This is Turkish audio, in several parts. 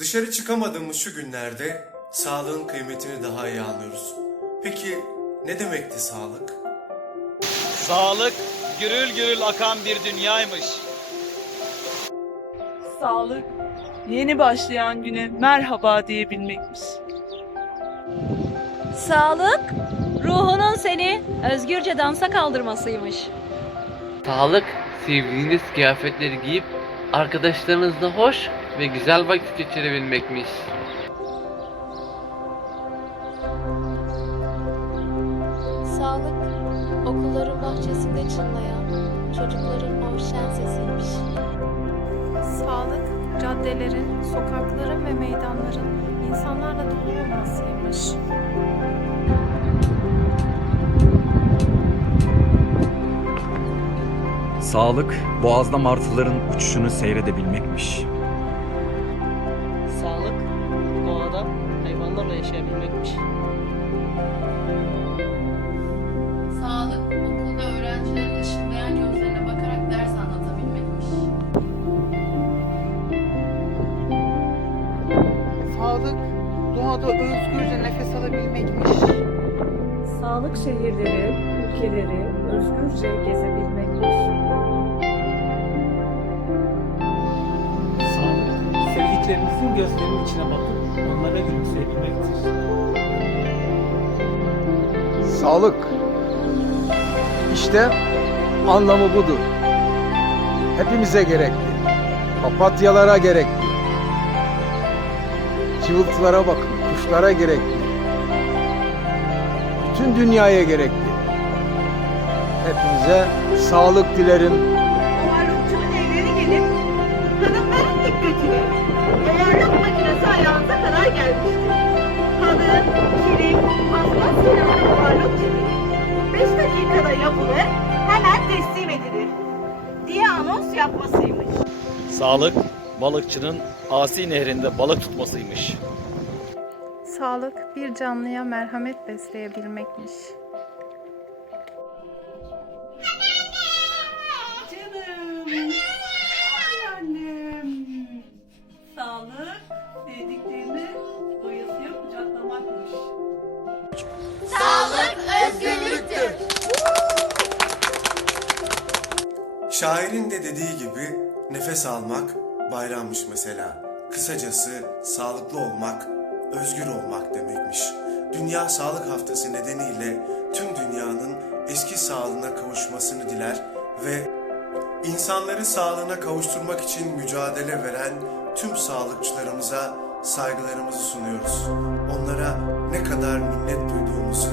Dışarı çıkamadığımız şu günlerde sağlığın kıymetini daha iyi anlıyoruz. Peki ne demekti sağlık? Sağlık gürül gürül akan bir dünyaymış. Sağlık, yeni başlayan güne merhaba diyebilmekmiş. Sağlık, ruhunun seni özgürce dansa kaldırmasıymış. Sağlık, sevdiğiniz kıyafetleri giyip arkadaşlarınızla hoş ve güzel vakit geçirebilmekmiş. Sağlık, okulların bahçesinde çınlayan çocukların o şen sesiymiş. Sağlık, caddelerin, sokakların ve meydanların insanlarla dolu olmasıymış. Sağlık, boğazda martıların uçuşunu seyredebilmekmiş. Doğada hayvanlarla yaşayabilmekmiş. Sağlık, okulda öğrencilerin ışıldayan gözlerine bakarak ders anlatabilmekmiş. Sağlık, doğada özgürce nefes alabilmekmiş. Sağlık şehirleri, ülkeleri özgürce gezebilmekmiş. Sevdiklerimizin gözlerinin içine bakıp onlara gülümseyebilmektir. Sağlık. İşte anlamı budur. Hepimize gerekli. Papatyalara gerekli. Cıvıltılara bakın, kuşlara gerekli. Bütün dünyaya gerekli. Hepinize sağlık dilerim. Varlıkçının evleri gelip hanımların dikkatini ayarlama makinesi ayağınıza kadar gelmiştir. Halı, kilim, paspas filanlı varlık gibi. 5 dakikada yapılır, hemen teslim edilir diye anons yapmasıymış. Sağlık balıkçının asi nehrinde balık tutmasıymış. Sağlık, bir canlıya merhamet besleyebilmekmiş. Şairin de dediği gibi nefes almak bayrammış mesela. Kısacası sağlıklı olmak, özgür olmak demekmiş. Dünya Sağlık Haftası nedeniyle tüm dünyanın eski sağlığına kavuşmasını diler ve insanları sağlığına kavuşturmak için mücadele veren tüm sağlıkçılarımıza saygılarımızı sunuyoruz. Onlara ne kadar minnet duyduğumuzu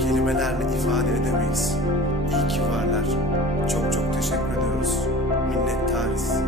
kelimelerle ifade edemeyiz. İyi ki varlar. Çok çok teşekkür ediyoruz. Minnettarız.